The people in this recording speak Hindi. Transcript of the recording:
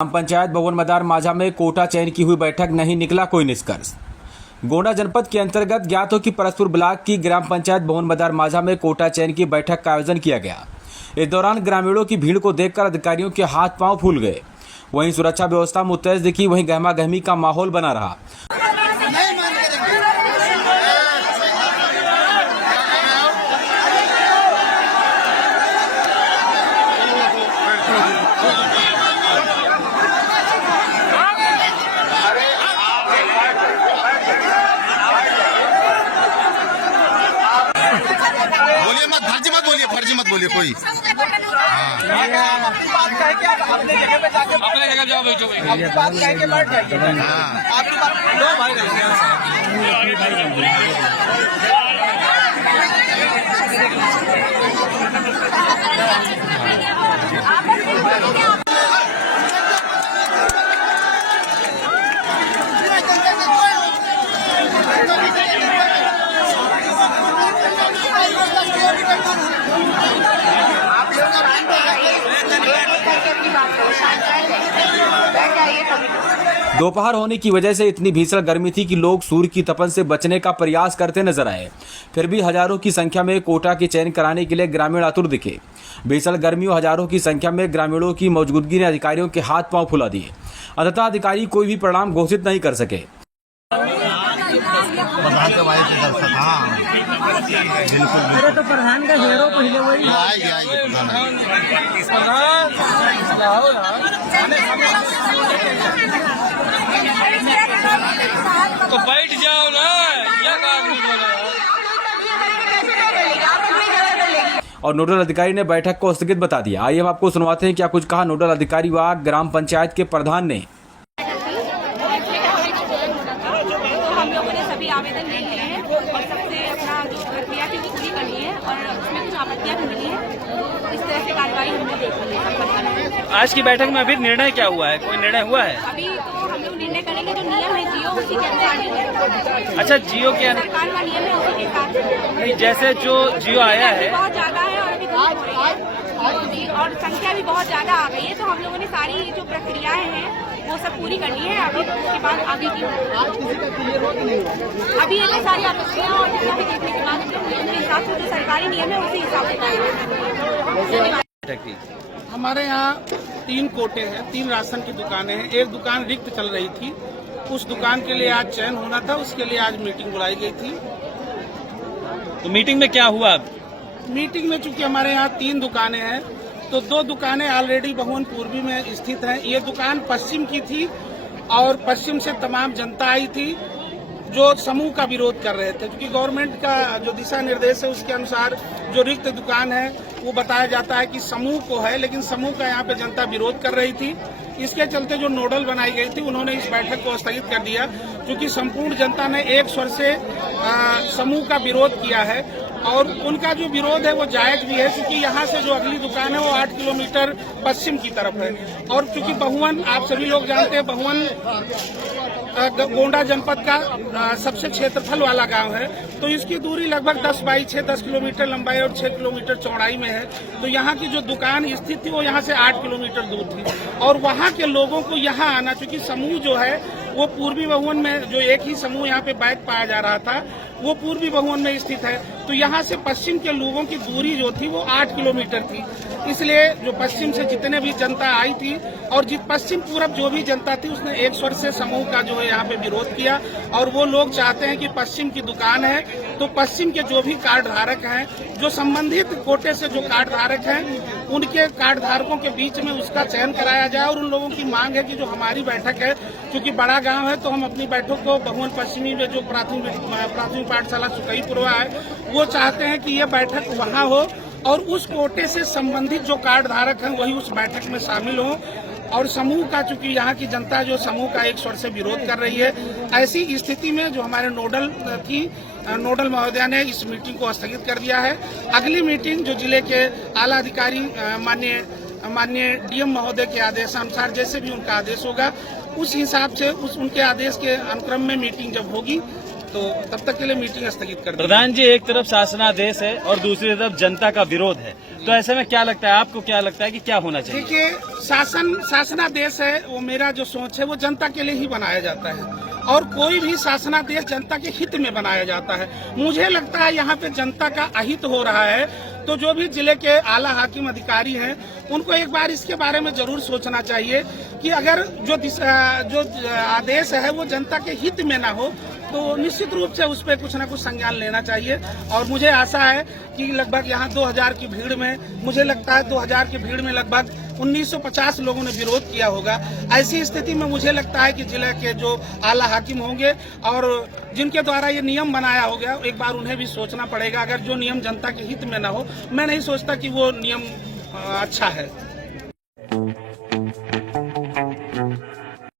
ग्राम पंचायत भवन मदार माझा में कोटा चयन की हुई बैठक, नहीं निकला कोई निष्कर्ष। गोंडा जनपद के अंतर्गत ज्ञात हो कि परसपुर ब्लॉक की ग्राम पंचायत भवन मदार माझा में कोटा चयन की बैठक का आयोजन किया गया। इस दौरान ग्रामीणों की भीड़ को देखकर अधिकारियों के हाथ पांव फूल गए। वहीं सुरक्षा व्यवस्था मुस्तैद दिखी, वहीं गहमा गहमी का माहौल बना रहा। फर्जी मत बोलिए कोई। अपने जगह जाओ बैठो। दोपहर होने की वजह से इतनी भीषण गर्मी थी कि लोग सूर्य की तपन से बचने का प्रयास करते नजर आए। फिर भी हजारों की संख्या में कोटा के चयन कराने के लिए ग्रामीण आतुर दिखे। भीषण गर्मी और हजारों की संख्या में ग्रामीणों की मौजूदगी ने अधिकारियों के हाथ पांव फुला दिए। अंततः अधिकारी कोई भी परिणाम घोषित नहीं कर सके। तो प्रधान का घेरो पहले वही तो बैठ जाओ ना, क्या काम और नोडल अधिकारी ने बैठक को स्थगित बता दिया। आइए हम आपको सुनवाते हैं क्या कुछ कहा नोडल अधिकारी व ग्राम पंचायत के प्रधान ने। हम लोगों ने सभी आवेदन ले लिए हैं और सबसे अपना जो प्रक्रिया थी वो पूरी करनी है और उसमें कुछ आपत्तियां भी मिली है, इस तरह से कार्रवाई हमने देख ली है। आज की बैठक में अभी निर्णय क्या हुआ है? कोई निर्णय हुआ है? अभी तो हम लोग निर्णय करेंगे, जो नियम है जियो उसी के अनुसार निर्णय। अच्छा, जियो के सरकार का नियम है उसी के साथ नहीं, जैसे जो जियो आया है बहुत ज्यादा है और अभी धूप हो रही है और संख्या भी बहुत ज्यादा आ गई है, तो हम लोगों ने सारी जो प्रक्रियाएं हैं वो सब पूरी करनी है। अभी उसके बाद आगे की अभी ये सारी आपत्तियां और जितना भी देखने के बाद उनके हिसाब से जो सरकारी नियम है उसी हिसाब से। हमारे यहाँ 3 कोटे हैं, 3 राशन की दुकानें हैं। एक दुकान रिक्त चल रही थी, उस दुकान के लिए आज चयन होना था, उसके लिए आज मीटिंग बुलाई गई थी। तो मीटिंग में क्या हुआ? मीटिंग में चूंकि हमारे यहाँ 3 दुकानें हैं तो 2 दुकानें ऑलरेडी भवन पूर्वी में स्थित हैं। ये दुकान पश्चिम की थी और पश्चिम से तमाम जनता आई थी जो समूह का विरोध कर रहे थे, क्योंकि गवर्नमेंट का जो दिशा निर्देश है उसके अनुसार जो रिक्त दुकान है वो बताया जाता है कि समूह को है, लेकिन समूह का यहाँ पे जनता विरोध कर रही थी। इसके चलते जो नोडल बनाई गई थी उन्होंने इस बैठक को स्थगित कर दिया, क्योंकि संपूर्ण जनता ने एक स्वर से समूह का विरोध किया है और उनका जो विरोध है वो जायज भी है, क्योंकि यहाँ से जो अगली दुकान है वो 8 किलोमीटर पश्चिम की तरफ है और क्योंकि बहुवन आप सभी लोग जानते हैं, बहुवन गोंडा जनपद का सबसे क्षेत्रफल वाला गांव है, तो इसकी दूरी लगभग 10 बाई 6 10 किलोमीटर लंबाई और 6 किलोमीटर चौड़ाई में है। तो यहाँ की जो दुकान स्थित थी वो यहाँ से 8 किलोमीटर दूर थी और वहाँ के लोगों को यहाँ आना, क्योंकि समूह जो है वो पूर्वी बहुवन में जो एक ही समूह यहाँ पे बैठ पाया जा रहा था वो पूर्वी बहुवन में स्थित है, तो यहाँ से पश्चिम के लोगों की दूरी जो थी वो 8 किलोमीटर थी। इसलिए जो पश्चिम से जितने भी जनता आई थी और पश्चिम पूरब जो भी जनता थी उसने एक स्वर से समूह का जो है यहाँ पे विरोध किया और वो लोग चाहते हैं कि पश्चिम की दुकान है तो पश्चिम के जो भी कार्ड धारक हैं, जो संबंधित कोटे से जो कार्ड धारक हैं, उनके कार्ड धारकों के बीच में उसका चयन कराया जाए। और उन लोगों की मांग है कि जो हमारी बैठक है, क्योंकि बड़ा गांव है, तो हम अपनी बैठक को बहुवन पश्चिमी में जो प्राथमिक पाठशाला सुकईपुरवा है वो चाहते हैं कि ये बैठक वहाँ हो और उस कोटे से संबंधित जो कार्ड धारक हैं वही उस बैठक में शामिल हों। और समूह का, चूंकि यहाँ की जनता जो समूह का एक स्वर से विरोध कर रही है, ऐसी स्थिति में जो हमारे नोडल महोदया ने इस मीटिंग को स्थगित कर दिया है। अगली मीटिंग जो जिले के आला अधिकारी माननीय डीएम महोदय के आदेशानुसार जैसे भी उनका आदेश होगा उस हिसाब से उनके आदेश के अनुक्रम में मीटिंग जब होगी तो तब तक के लिए मीटिंग स्थगित कर दी। प्रधान जी, एक तरफ शासनादेश है और दूसरी तरफ जनता का विरोध है, तो ऐसे में क्या लगता है आपको, क्या लगता है कि क्या होना चाहिए? देखिए, शासनादेश है वो, मेरा जो सोच है वो जनता के लिए ही बनाया जाता है और कोई भी शासनादेश जनता के हित में बनाया जाता है। मुझे लगता है यहाँ पे जनता का अहित हो रहा है, तो जो भी जिले के आला हाकिम अधिकारी हैं उनको एक बार इसके बारे में जरूर सोचना चाहिए कि अगर जो आदेश है वो जनता के हित में ना हो तो निश्चित रूप से उस पर कुछ ना कुछ संज्ञान लेना चाहिए। और मुझे आशा है कि लगभग यहाँ 2000 की भीड़ में, मुझे लगता है 2000 की भीड़ में लगभग 1950 लोगों ने विरोध किया होगा। ऐसी स्थिति में मुझे लगता है कि जिले के जो आला हाकिम होंगे और जिनके द्वारा ये नियम बनाया हो गया, एक बार उन्हें भी सोचना पड़ेगा। अगर जो नियम जनता के हित में ना हो, मैं नहीं सोचता कि वो नियम अच्छा है।